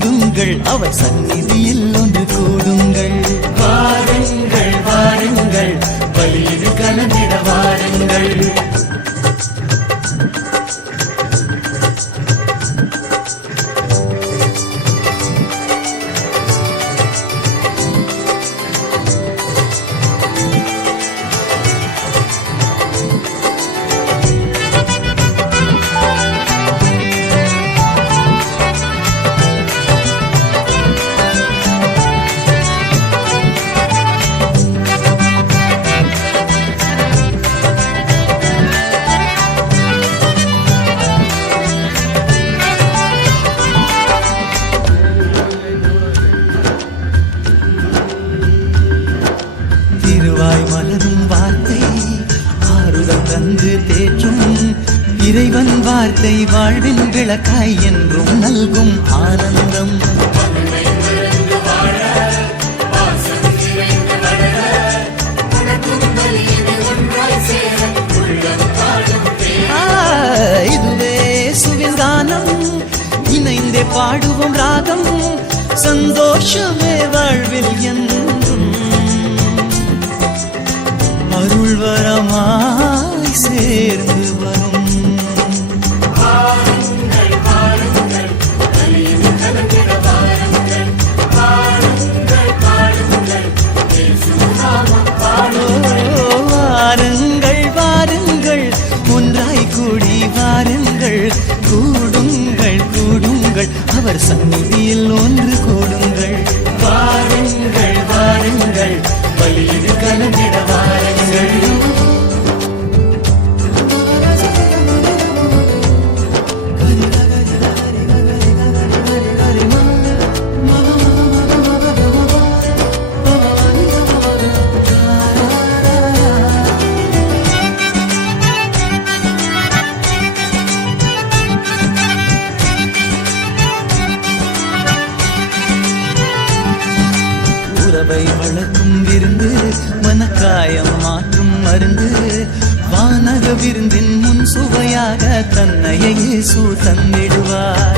கூடுங்கள் அவர் சந்நிதியில் ஒன்று கூடுங்கள். வாருங்கள் வாருங்கள் பலியிடு கலந்திட வாருங்கள். திருவாய் மலரும் வார்த்தை ஆறுதல் தந்து தேற்றும் இறைவன் வார்த்தை வாழ்வின் விளக்காய் என்றும் நல்கும் ஆனந்தம். இதுவே சுவிந்தானம் இணைந்தே பாடுவோம் ராகம். சந்தோஷமே வாழ்வில் என்றும் அருள்வரமாய் சேர்ந்து வரும். வாருங்கள் வாருங்கள் ஒன்றாய் கூடி வாருங்கள். கூடுங்கள் கூடுங்கள் அவர் சந்நிதியில் ஒன்று கூடுங்கள். வாருங்கள் வாருங்கள் பலியிடு கலந்திட வாருங்கள். உறவை வளர்க்கும் விருந்து மனக்காயம் மாற்றும் மருந்து. வானக விருந்தின் முன் சுவையாக தன்னையே இயேசு தந்திடுவார்.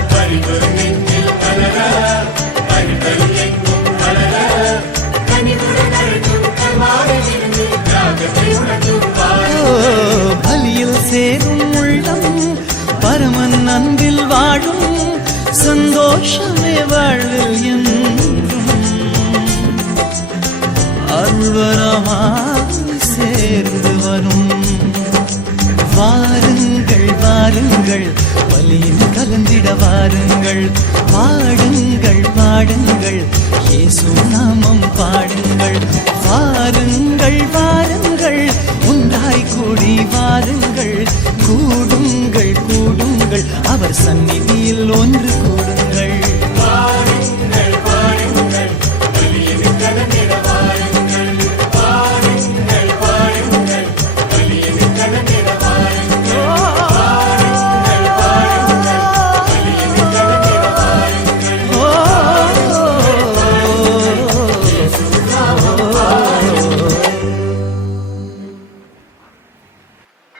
பலியில் சேரும் உள்ளம் பரமன் அன்பில் வாழும். சந்தோஷமே வாழ்வில் என்றும் அருள்வரமாய் சேர்ந்து வரும். வாருங்கள் வாருங்கள் பலியில் கலந்திட வாருங்கள். பாடுங்கள் பாடுங்கள் இயேசு நாமம் பாடுங்கள். வாருங்கள் வாருங்கள் ஒன்றாய் கூடி வாருங்கள். கூடுங்கள் கூடுங்கள் அவர் சந்நிதியில்